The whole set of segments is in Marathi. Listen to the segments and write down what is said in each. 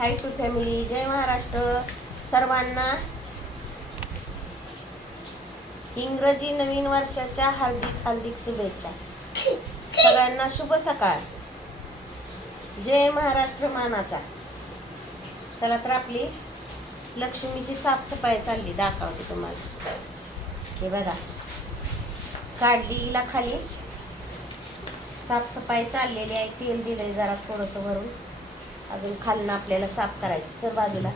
हाय टू फॅमिली जय महाराष्ट्र सर्वांना इंग्रजी नवीन वर्षाच्या हार्दिक हार्दिक शुभेच्छा. सगळ्यांना शुभ सकाळ. जय महाराष्ट्र मानाचा. चला तर आपली लक्ष्मीची साफसफाई चालली दाखवते तुम्हाला. हे बघा. काढली हिला खाली. साफसफाई चाललेली आहे. तेल दिलंय जरा थोडंसं भरून अजून खालनं आपल्याला साफ करायची सर बाजूला.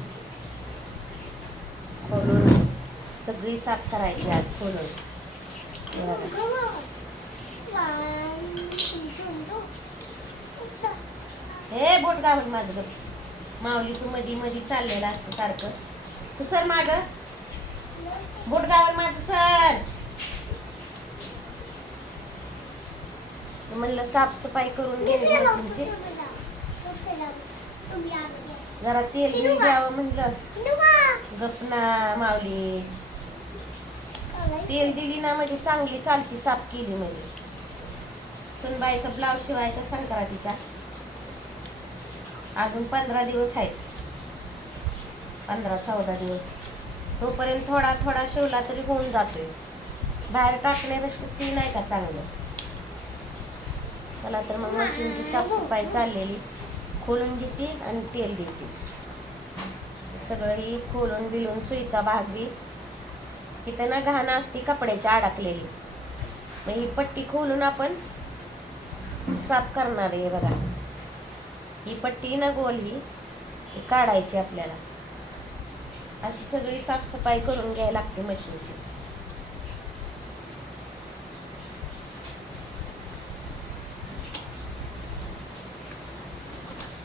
खोलून सगळी साफ करायची आज खोलून. हे बोट गावून माझं बघ माऊलीचं मधी मधी चाललेलं असतं सारखं. तू सर माग. बोट गावून माझं सर. म्हणलं साफसफाई करून घ्यावी मशीनची जरा तेल बिल द्यावं म्हणलं. गपना माऊली. तेल दिली ना म्हणजे चांगली चालती साफ केली म्हणजे. सुनबाईचा ब्लाऊज शिवायचा संक्रांतीचा अजून पंधरा दिवस आहेत. पंधरा चौदा दिवस. तोपर्यंत थोडा थोडा शिवला तरी होऊन जातोय. बाहेर टाकण्यापेक्षा ती नाही का चांगलं? चला तर मग मशीनची साफसफाई चाललेली. खोलून घेते आणि तेल देते. सगळं ही खोलून बिलून सुईचा भाग बी इथं ना घाण असते कपड्याची अडकलेली. मग ही पट्टी खोलून आपण साफ करणार आहे बघा. ही पट्टी ना गोल ही ती काढायची आपल्याला. अशी सगळी साफसफाई करून घ्यायला लागते मशीनची.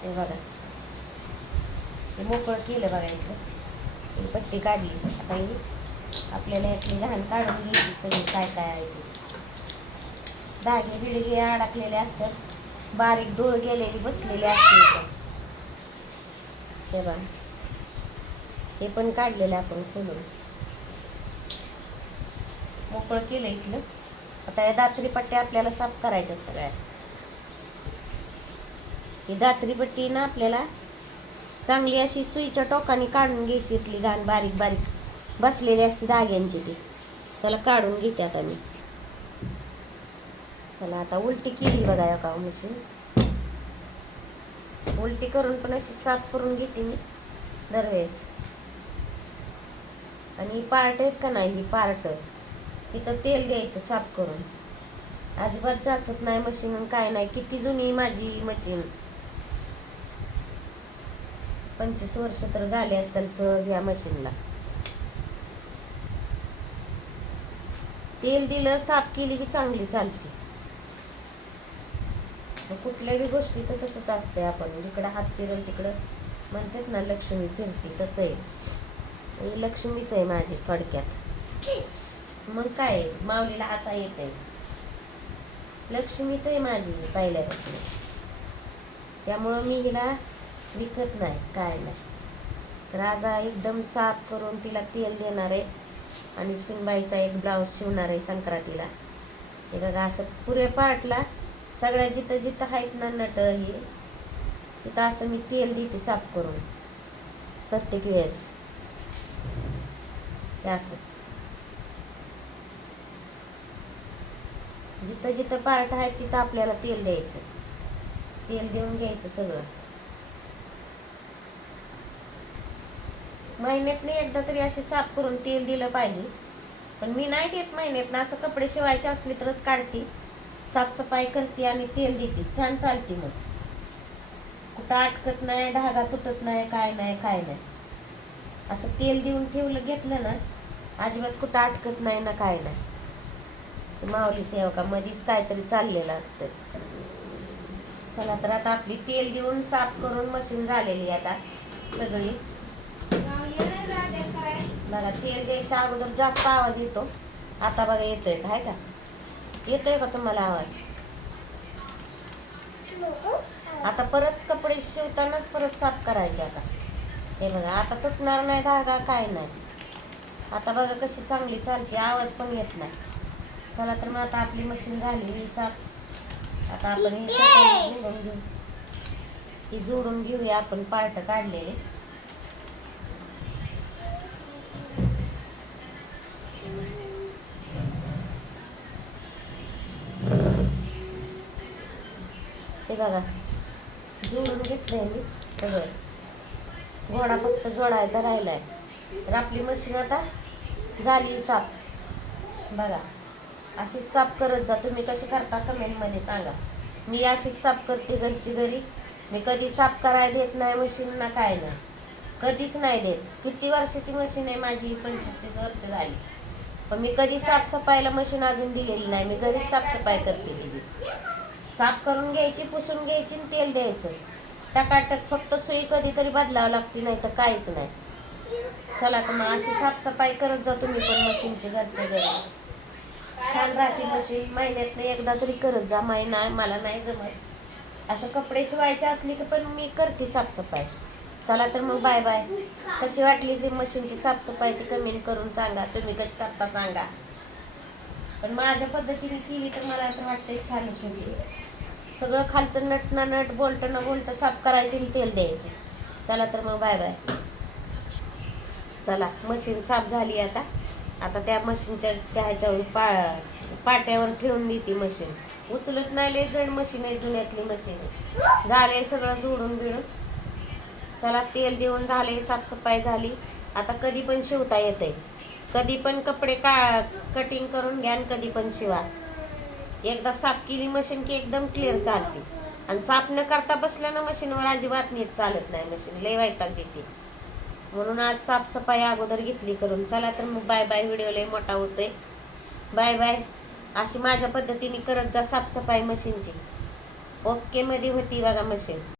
हे बघा. हे मोकळं केलं बघा इथं ही पट्टी काढली. आता ही आपल्याला यातली घाण काढून घ्यायची सगळी काय काय आहे ते. धागे बिडगे अडकलेले असतात. बारीक धूळ गेलेली बसलेली असते हे बघा. हे पण काढलेलं आपण खोलून. मोकळं केलं इथलं. आता या दात्री पट्ट्या आपल्याला साफ करायच्या सगळ्या. ही दात्री पट्टी ना आपल्याला चांगली अशी सुईच्या टोकाने काढून घ्यायची इथली घाण बारीक बारीक. बसलेली असते धाग्यांची ती. चला काढून घेते आता मी. चला आता उलटी केली बघा या का मशीन उलटी करून पण अशी साफ करून घेते मी दरवेळेस. आणि पार्ट आहेत का नाही ही पार्ट? इथं तेल द्यायचं साफ करून. अजिबात जाचत नाही मशीन काय नाही. किती जुनी माझी मशीन पंचवीस वर्ष तर झाले असतील सहज या मशीनला तेल दिलं साफ केली की चांगली चालते. कुठल्याही गोष्टीचं तसंच असतंय आपण. जिकडं हात फिरेल तिकडं म्हणतात ना लक्ष्मी फिरते तसं आहे ही लक्ष्मीच आहे माझी थोडक्यात. मग काय माऊलीला हाता येत आहे लक्ष्मीच आहे माझी पहिल्यापासून. त्यामुळं मी हिला विकत नाही काय नाही. तर आज एकदम साफ करून तिला तेल देणार आहे आणि सुनबाईचा एक ब्लाऊज शिवणार आहे संक्रांतीला. हे बघा असं पुरे पार्टला सगळ्या जिथं जिथं आहेत ना नट हे तिथं असं मी तेल देते साफ करून. प्रत्येक वेळेस. असं. जिथं जिथं पार्ट आहे तिथं आपल्याला तेल द्यायचं. तेल देऊन घ्यायचं सगळं. महिन्यातनं एकदा तरी असे साफ करून तेल दिलं पाहिजे. पण मी नाही देत महिन्यातनं असं कपडे शिवायचे असले तरच काढते. साफसफाई करते आणि तेल देते. छान चालते मग. कुठं अटकत नाही धागा तुटत नाही काय नाही काय नाही. असं तेल देऊन ठेवलं घेतलं ना अजिबात कुठं अटकत नाही ना काय नाही. माऊली सेवका मधीच काहीतरी चाललेलं असतं. चला तर आता आपली तेल देऊन साफ करून मशीन झालेली आहे आता. सगळी. बघा तेल द्यायच्या अगोदर जास्त आवाज येतो. आता बघा येतोय का? आहे का? येतोय का तुम्हाला आवाज? आता परत कपडे शिवतानाच परत साफ करायचे आता. हे बघा आता तुटणार नाही धागा काय नाही. आता बघा कशी चांगली चालते आवाज पण येत नाही. चला तर मग आता आपली मशीन झाली साफ. आता आपण हे जोडून घेऊया आपण पार्ट काढलेले. हे बघा. जोडून आहे मी सगळं. घोडा फक्त जोडायचा आहे तर आपली मशीन आता झाली साफ. बघा. अशी साफ करत जा. तुम्ही कशी करता कमेंटमध्ये सांगा. मी अशीच साफ करते घरची घरी. मी कधी साफ करायला देत नाही मशीन ना काय ना. कधीच नाही देत. किती वर्षाची मशीन आहे माझी? पंचवीस तीस वर्ष झाली. पण मी कधी साफसफाईला मशीन अजून दिलेली नाही. मी घरीच साफसफाई करते तिची. साफ करून घ्यायची पुसून घ्यायची आणि तेल द्यायचं. टकाटक फक्त सुई कधीतरी बदलावं लागते नाही तर काहीच नाही. चला तर मग अशी साफसफाई करत जा तुम्ही पण मशीनची घरच्या घरी. छान राहते मशीन महिन्यातनं एकदा तरी करत जा. महिना मला नाही जमत. असं कपडे शिवायचे असले की पण मी करते साफसफाई. चला तर मग बाय बाय. कशी वाटली जी मशीनची साफसफाई ती कमेंट करून सांगा. तुम्ही कशी करता सांगा. पण माझ्या पद्धतीने केली तर मला असं वाटतं छानच होती. सगळं खालचं नट ना नट बोलट ना बोलट साफ करायचे आणि तेल द्यायचे. चला तर मग बाय बाय चला मशीन साफ झाली आता. आता त्या मशीनच्या त्या ह्याच्यावर पा पाट्यावर ठेवून देते मशीन उचलत नाही लय जड मशीन आहे जुन्यातली मशीन झाले सगळं जोडून बिडून. चला तेल देऊन झाले साफसफाई झाली. आता कधी पण शिवता येते कधी पण कपडे का कटिंग करून घ्या आणि कधी पण शिवा. एकदा साफ केली मशीन की एकदम क्लिअर चालते. आणि साफ न करता बसल्या ना मशीनवर अजिबात नीट चालत नाही मशीन लय वैताग देते म्हणून आज साफसफाई अगोदर घेतली करून. चला तर मग बाय बाय व्हिडिओ लय मोठा होतोय. बाय बाय अशी माझ्या पद्धतीने करत जा साफसफाई मशीनची ओके मध्ये होती बघा मशीन